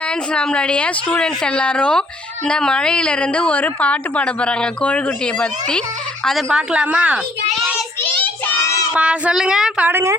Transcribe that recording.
Friends, நம்மளுடைய students எல்லாரும் இந்த மழையிலிருந்து ஒரு பாட்டு பாட போகிறாங்க கோழிக்குட்டியை பற்றி. அதை பார்க்கலாமா? சொல்லுங்க, பாடுங்க.